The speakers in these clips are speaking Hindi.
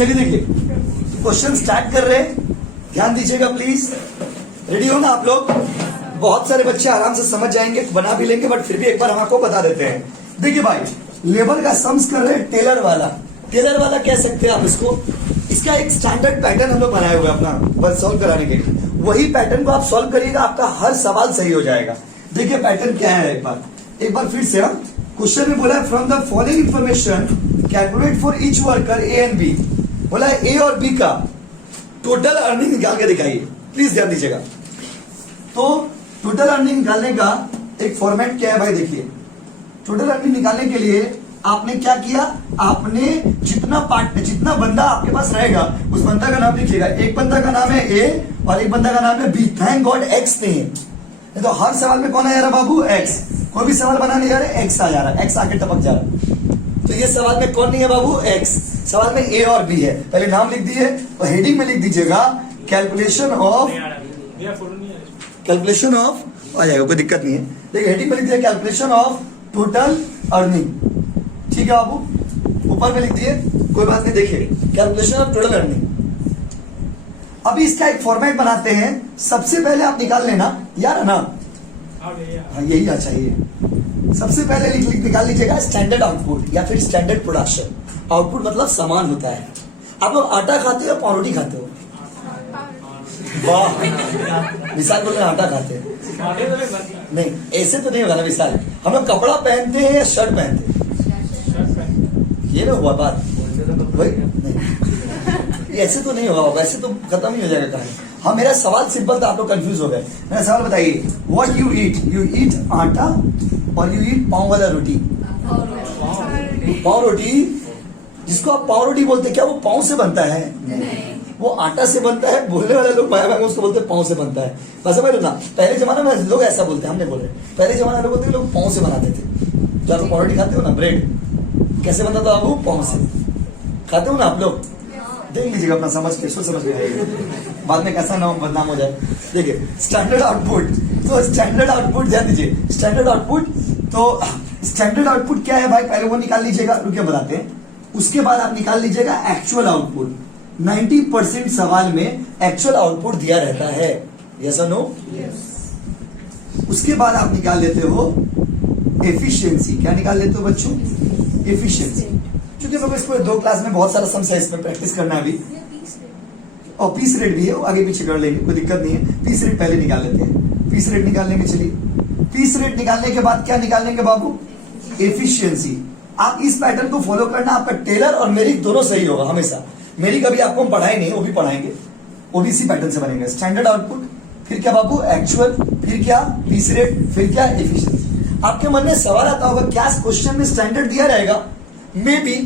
चलिए देखिए, क्वेश्चन स्टार्ट कर रहे हैं, ध्यान दीजिएगा प्लीज। रेडी हो ना आप लोग? बहुत सारे बच्चे आराम से समझ जाएंगे, बना भी लेंगे, बट फिर भी एक बार हम आपको बता देते हैं। देखिए भाई, लेबर का सम्स कर रहे हैं टेलर वाला। टेलर वाला कह सकते हैं आप इसको। इसका एक स्टैंडर्ड पैटर्न हम लोग बनाए हुए अपना बस सॉल्व कराने के लिए। वही पैटर्न को आप सॉल्व करिएगा, आपका हर सवाल सही हो जाएगा। देखिए पैटर्न क्या है, एक बार फिर से। हम क्वेश्चन में बोला है from the following information calculate for each worker A and B. बोला है ए और बी का टोटल अर्निंग निकाल के दिखाइए। प्लीज ध्यान दीजिएगा। तो टोटल अर्निंग निकालने का एक फॉर्मेट क्या है भाई? देखिए, टोटल अर्निंग निकालने के लिए आपने क्या किया, आपने जितना बंदा आपके पास रहेगा उस बंदा का नाम लिखिएगा। एक बंदा का नाम है ए और एक बंदा का नाम है बी। थैंक गॉड एक्स नहीं है, नहीं तो हर सवाल में कौन आ जा रहा बाबू? एक्स। कोई भी सवाल बनाने जा रहे एक्स आ जा रहा है, एक्स आगे टपक जा रहा है। तो ये सवाल में कौन नहीं है बाबू? एक्स। सवाल में ए और बी है। पहले नाम लिख दिए और हेडिंग में लिख दीजिएगा कैलकुलेशन ऑफ आ जाएगा, कोई दिक्कत नहीं है। देखिए हेडिंग में लिख दिया कैलकुलेशन ऑफ टोटल अर्निंग। ठीक है बाबू, ऊपर में लिख दिए, कोई बात नहीं। देखिए कैलकुलेशन ऑफ टोटल अर्निंग। अभी इसका एक फॉर्मेट बनाते हैं। सबसे पहले आप निकाल लेना यार, है ना? हाँ यही चाहिए। सबसे पहले निकाल लीजिएगा स्टैंडर्ड आउटपुट या फिर स्टैंडर्ड प्रोडक्शन। आउटपुट मतलब सामान होता है। आप लोग आटा खाते हो या पावरोटी खाते हो? वाह, विशाल बोल रहे आटा खाते हैं। नहीं, ऐसे तो नहीं होगा ना विशाल। हम लोग कपड़ा पहनते हैं या शर्ट पहनते हैं? ये ना हुआ बात वही नहीं, ऐसे तो नहीं होगा, वैसे तो खत्म ही हो जाएगा कहानी। हाँ, मेरा सवाल सिंपल था, आप लोग कंफ्यूज हो गए। मेरा सवाल बताइए, what you eat? You eat आटा और यू ईट पाव वाला रोटी। पाव रोटी, जिसको आप पाव रोटी बोलते हैं, क्या वो पाव से बनता है? नहीं, वो आटा से बनता है। बोलने वाले लोग माया भाई उसको बोलते हैं पाव से बनता है। बस समझ लो ना, पहले जमाने में लोग ऐसा बोलते हैं, हमने बोले पहले जमाने में लोग बोलते हैं लोग पाव से बनाते थे। जो आप पाव रोटी खाते हो ना, ब्रेड कैसे बनता था बाबू? पाव से। खाते हो ना आप लोग? देख लीजिएगा अपना समझ के, सोच समझ के, बाद में कैसा नाम बदनाम हो जाए। देखिए स्टैंडर्ड आउटपुट, तो स्टैंडर्ड आउटपुट ध्यान दीजिए। स्टैंडर्ड आउटपुट, तो स्टैंडर्ड आउटपुट क्या है भाई? पहले वो निकाल लीजिएगा, रुकिए बताते हैं। उसके बाद आप निकाल लीजिएगा एक्चुअल आउटपुट। 90% सवाल में एक्चुअल आउटपुट दिया रहता है, यस और नो? उसके बाद आप निकाल लेते हो एफिशिएंसी। क्या निकाल लेते हो बच्चों? एफिशिएंसी। क्योंकि मेरे को इसको 2 क्लास में बहुत सारा समस्या इसमें प्रैक्टिस करना है अभी, और पीस रेट भी है, आगे पीछे कर लेंगे, कोई दिक्कत नहीं है। पीस रेट पहले निकाल लेते हैं। पीस रेट निकाल लेंगे। चलिए, पीस रेट निकालने के बाद क्या निकालेंगे बाबू? एफिशिएंसी। आप इस पैटर्न को फॉलो करना, आपका टेलर और मेरी दोनों सही होगा हमेशा। मेरी कभी आपको हम पढ़ाए नहीं, वो भी पढ़ाएंगे, वो भी इसी पैटर्न से बनेंगे। स्टैंडर्ड आउटपुट, फिर क्या बाबू? एक्चुअल, फिर क्या? पीस रेट, फिर क्या? एफिशिएंसी। आपके मन में सवाल आता होगा, क्या क्वेश्चन में स्टैंडर्ड दिया रहेगा? मे बी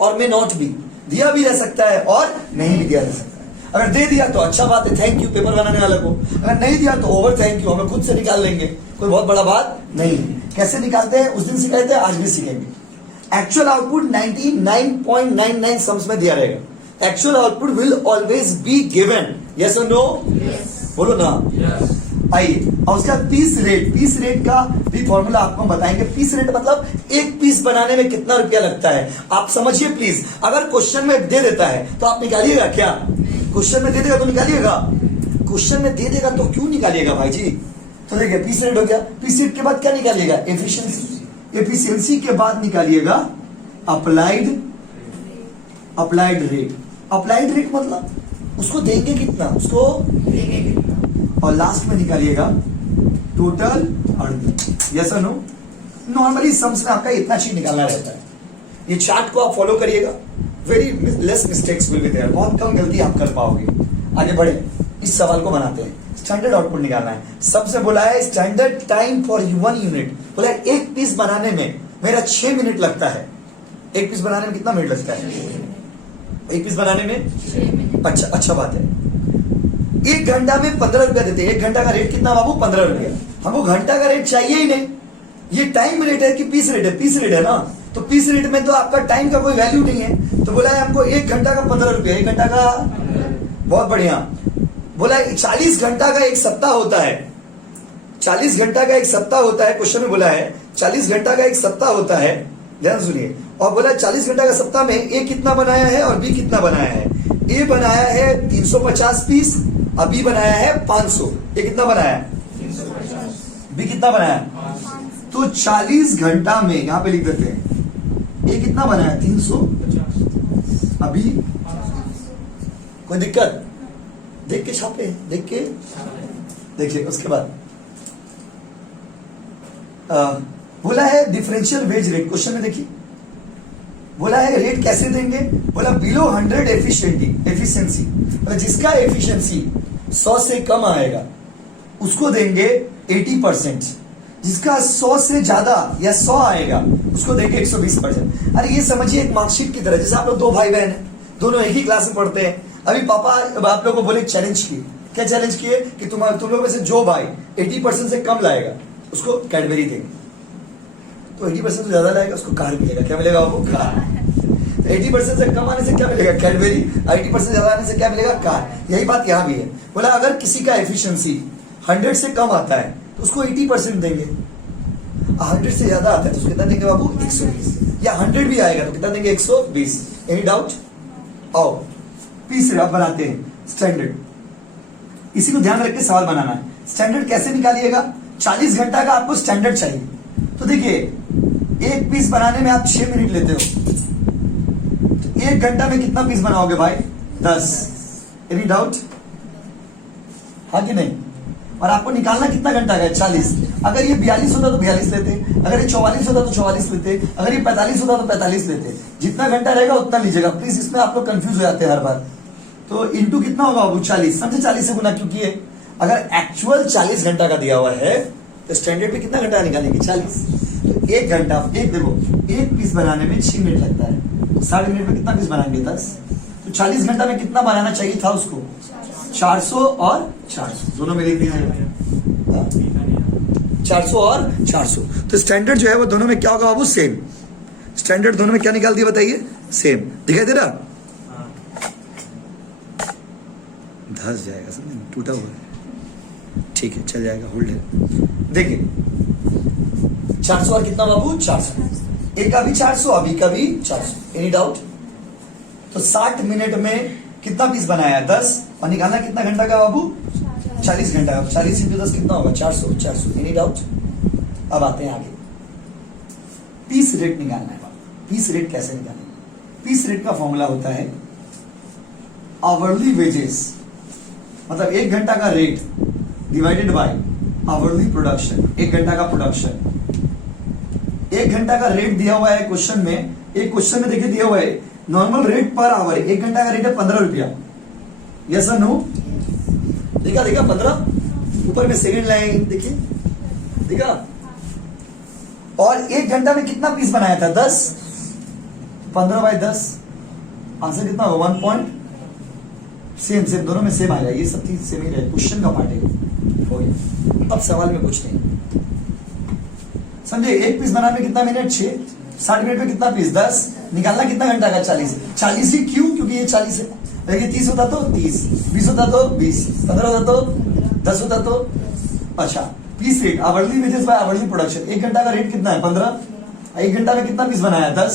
और मे नॉट बी, दिया भी रह सकता है और नहीं भी दिया रह सकता है। अगर दे दिया तो अच्छा बात है, थैंक यू पेपर बनाने वाले को। अगर नहीं दिया तो ओवर थैंक यू, हमें खुद से निकाल लेंगे, कोई बहुत बड़ा बात नहीं। कैसे निकालते हैं? उस दिन सिखाए थे, आज भी सीखेंगे। एक्चुअल आउटपुट 99.99 सम्स में दिया रहेगा। Actual output will always be given, yes और नो? बोलो ना। आइए, और उसका पीस रेट। पीस रेट का भी फॉर्मूला आपको बताएंगे। पीस रेट मतलब एक पीस बनाने में कितना रुपया लगता है, आप समझिए प्लीज। अगर क्वेश्चन में दे देता है तो आप निकालिएगा क्या? क्वेश्चन में दे देगा तो निकालिएगा? क्वेश्चन में दे देगा तो क्यों निकालिएगा भाई जी? तो देखिए पीस रेट हो गया। पीस रेट के बाद क्या निकालिएगा? एफिशिएंसी। एफिशिएंसी के बाद निकालिएगा अप्लाइड रेट। अप्लाइड रेट मतलब उसको देंगे कितना, उसको देंगे कितना। और लास्ट में निकालिएगा टोटल अर्निंग, यस और नो? नॉर्मली सम्स में आपका इतना चीज निकालना रहता है। ये चार्ट को आप फॉलो करिएगा, very less mistakes will be there, बहुत कम गलती आप कर पाओगे। आगे बढ़े, इस सवाल को बनाते हैं। स्टैंडर्ड आउटपुट निकालना है। सबसे बोला है स्टैंडर्ड टाइम फॉर 1 यूनिट। बोला है एक पीस बनाने में मेरा 6 मिनट लगता है। एक पीस बनाने में कितना मिनट लगता है? एक पीस बनाने में 6 मिनट। अच्छा बात है। 1 घंटा में 15 रुपया देते हैं। 1 घंटा का रेट कितना बाबू? 15 रुपया। हमको घंटा का रेट चाहिए ही नहीं, ये टाइम रेट है कि पीस रेट है? पीस रेट है ना, तो पीस रेट में तो आपका टाइम का कोई वैल्यू नहीं है। तो बोला है हमको 1 घंटा का 15 रुपया। 1 घंटा का, बहुत बढ़िया। बोला है 40 घंटा का एक सप्ताह होता है। 40 घंटा का एक सप्ताह होता है। क्वेश्चन में बोला है 40 घंटा का एक सप्ताह होता है, ध्यान सुनिए। और बोला 40 घंटा का सप्ताह में ए कितना बनाया है और बी कितना बनाया है। ए बनाया है 350 पीस और बी बनाया है 500। ए कितना बनाया है, बी कितना बनाया है। तो 40 घंटा में यहां पे लिख देते हैं ए कितना बनाया है 350, अभी कोई दिक्कत, देख के छापे, देख के देखिए। उसके बाद बोला है डिफरेंशियल वेज रेट, क्वेश्चन में देखिए बोला है रेट कैसे देंगे। बोला बिलो 100 एफिशिएंसी, मतलब जिसका एफिशिएंसी 100 से कम आएगा उसको देंगे 80%, जिसका 100 से ज्यादा या 100 आएगा उसको देंगे 120%। अरे ये समझिए एक मार्कशीट की तरह, जैसे आप लोग दो भाई बहन हैं, दोनों एक ही क्लास में पढ़ते हैं। अभी पापा आप लोगों को बोले चैलेंज किए, क्या चैलेंज किए कि तुम लोग में से जो भाई 80% से कम लाएगा उसको कैडबरी देंगे, तो 80% से ज्यादा लाएगा उसको कार मिलेगा। क्या मिलेगा आपको, कार। 80% से कम आने से क्या मिलेगा, कैडबरी। 80% ज्यादा आने से क्या मिलेगा, कार। यही बात यहां भी है। बोला अगर किसी का एफिशिएंसी 100 से कम आता है तो उसको 80% देंगे, 100 से ज्यादा आता है तो उसको कितना देंगे बाबू, 120, या 100 भी आएगा तो कितना देंगे, 120। Any doubt. आओ पीस रेट बनाते हैं स्टैंडर्ड, इसी को ध्यान रख के सवाल बनाना है। स्टैंडर्ड कैसे निकालिएगा, 40 घंटा का आपको स्टैंडर्ड चाहिए। तो देखिए एक पीस बनाने में आप 6 मिनट लेते हो, तो 1 घंटा में कितना पीस बनाओगे भाई, 10। एनी डाउट, हाँ कि नहीं। और आपको निकालना कितना घंटा का है, 40। अगर ये 42 होता तो 42 लेते, अगर ये 44 होता तो 44 लेते, अगर ये 45 होता तो 45 लेते। जितना घंटा रहेगा उतना लीजिएगा प्लीज, इसमें आप लोग कंफ्यूज हो जाते हैं हर बार। तो इंटू कितना होगा बाबू, 40। समझे, 40 से गुना क्यों किए। अगर एक्चुअल 40 घंटा का दिया हुआ है तो स्टैंडर्ड पे कितना घंटा निकालेंगे, 40। तो 1 घंटा, एक देखो एक पीस बनाने में 6 मिनट लगता है, 60 मिनट में कितना पीस बनाएंगे, 10। तो 40 घंटा में कितना बनाना चाहिए था उसको, 400 और 400 दोनों में लिख दिया है, 400 और 400। तो स्टैंडर्ड जो है वो दोनों में क्या होगा बाबू, सेम। स्टैंडर्ड दोनों में क्या निकाल दिया बताइए, सेम। दिखाई दे रहा, धस जाएगा, समझे, टूटा हुआ है, ठीक है चल जाएगा, होल्ड है। देखिए 400 और कितना बाबू, 400। एक का भी 400, अभी का भी 400। Any doubt. तो 60 मिनट में कितना पीस बनाया, 10। और निकालना कितना घंटा का बाबू, 40 घंटा। 40 इंटू 10 कितना होगा, 400। 400। Any doubt. अब आते हैं आगे, पीस रेट निकालना है बाबू। पीस रेट कैसे निकालेंगे, पीस रेट का फॉर्मूला होता है आवरली वेजेस, मतलब 1 घंटा का rate divided by hourly production, 1 घंटा का प्रोडक्शन। 1 घंटा का रेट दिया हुआ है क्वेश्चन में, एक क्वेश्चन में देखिए दिया हुआ है नॉर्मल रेट पर आवर, 1 घंटा का रेट है 15 रुपया। यस और नो, देखा 15, ऊपर में सेकंड लाइन देखिए, देखा। और 1 घंटा में कितना पीस बनाया था, 10। 15 बाय 10, आंसर कितना होगा, 1 पॉइंट। सेम सेम दोनों में सेम आएगा, ये सब चीज सेम ही रहे, क्वेश्चन का पार्ट है हो गया। अब सवाल में कुछ नहीं समझे, एक पीस बनाने में कितना मिनट, 6। 60 मिनट में कितना पीस, 10। निकालना कितना घंटा का, 40। 40 ही क्यों, क्योंकि ये 40 है। देखिए 30 होता तो 30, 20 होता तो 20, 15 होता तो 10 होता तो। अच्छा, piece rate hourly wages by hourly production. 1 घंटा का रेट कितना है, 15। 1 घंटा में कितना पीस बनाया, 10।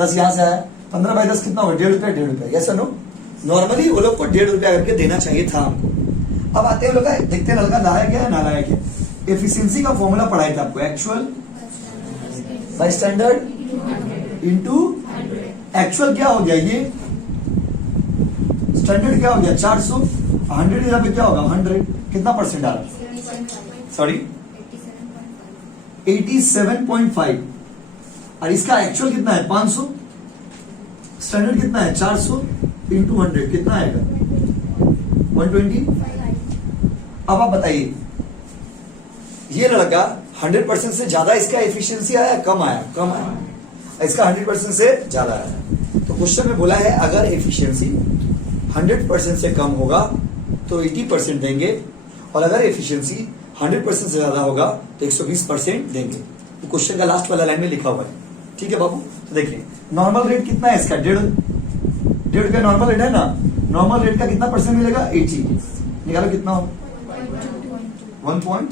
10 यहां से आया, 15 बाय 10 कितना होगा, 1.5 रुपया। 1.5 रुपया, यस और नो। नॉर्मली वो लोग को 1.5 रुपया करके देना चाहिए था हमको। अब आते हैं लोग, देखते हैं लड़का लाया क्या है ना लाया क्या। एफिशिएंसी का फॉर्मूला पढ़ाया था आपको, actual by standard into actual. क्या हो गया ये, स्टैंडर्ड क्या हो गया, 400। 100 यहाँ पे क्या होगा, 100। कितना परसेंट आ रहा, सॉरी 87.5। और इसका एक्चुअल कितना है, 500। स्टैंडर्ड कितना है, 400 इंटू 100 कितना आएगा, 120। अब आप बताइए ये लड़का 100% से ज्यादा इसका एफिशिएंसी आया, कम आया, कम आया। इसका 100% से ज्यादा आया। तो क्वेश्चन में बोला है अगर एफिशिएंसी 100% से कम होगा तो 80% देंगे, और अगर एफिशिएंसी 100% से ज्यादा होगा तो 120% देंगे। तो क्वेश्चन का लास्ट वाला लाइन में लिखा हुआ है, ठीक है बाबू। तो देखिए नॉर्मल रेट कितना है इसका, 1.5 रुपया नॉर्मल रेट है ना। नॉर्मल रेट का कितना परसेंट मिलेगा, 80। निकालो कितना हो, 1.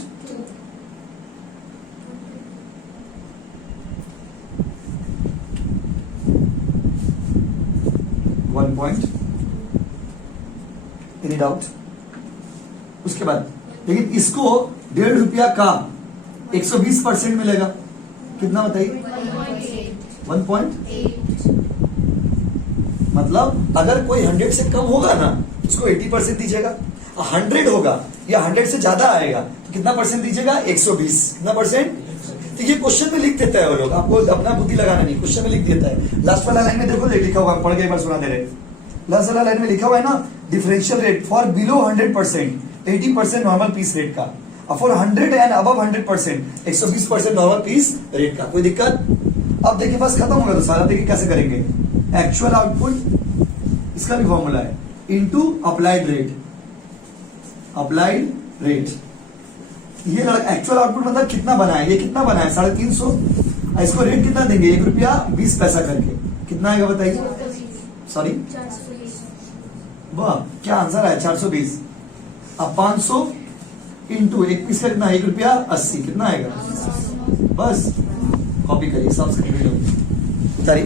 1 पॉइंट। Any doubt? उसके बाद लेकिन इसको 1.5 रुपया का 120% मिलेगा, कितना बताइए? 1.8। मतलब अगर कोई 100 से कम होगा ना, उसको 80% दीजिएगा। 100 होगा या 100 से ज्यादा आएगा तो कितना परसेंट दीजिएगा? 120। कितना परसेंट? तो ये क्वेश्चन में लिख देता है वो लोग, आपको अपना बुद्धि लगाना नहीं, क्वेश्चन में लिख देता है। लास्ट वाला लाइन में देखो लिखा हुआ, पढ़ के एक बार सुना दे रहे। लास्ट वाला लाइन में लिखा हुआ है ना, differential rate for below 100%, 80% normal piece rate का, और for 100 and above 100%, 120% normal piece rate का। कोई दिक्कत? अब देखिए बस खत्म होगा तो सारा। देखिए कैसे करेंगे, एक्चुअल आउटपुट, इसका भी फॉर्मूला है, into applied rate. Applied rate, ये एक्चुअल आउटपुट मतलब कितना बना है, ये कितना बना है? 350। इसको रेट कितना देंगे? 1 रुपया 20 पैसा करके। कितना आएगा बताइए? सॉरी, वाह क्या आंसर है, 420। अब 500 इंटू 1 पीस का कितना? 1 रुपया 80। कितना आएगा? बस कॉपी करिए, सब स्क्रीन पे।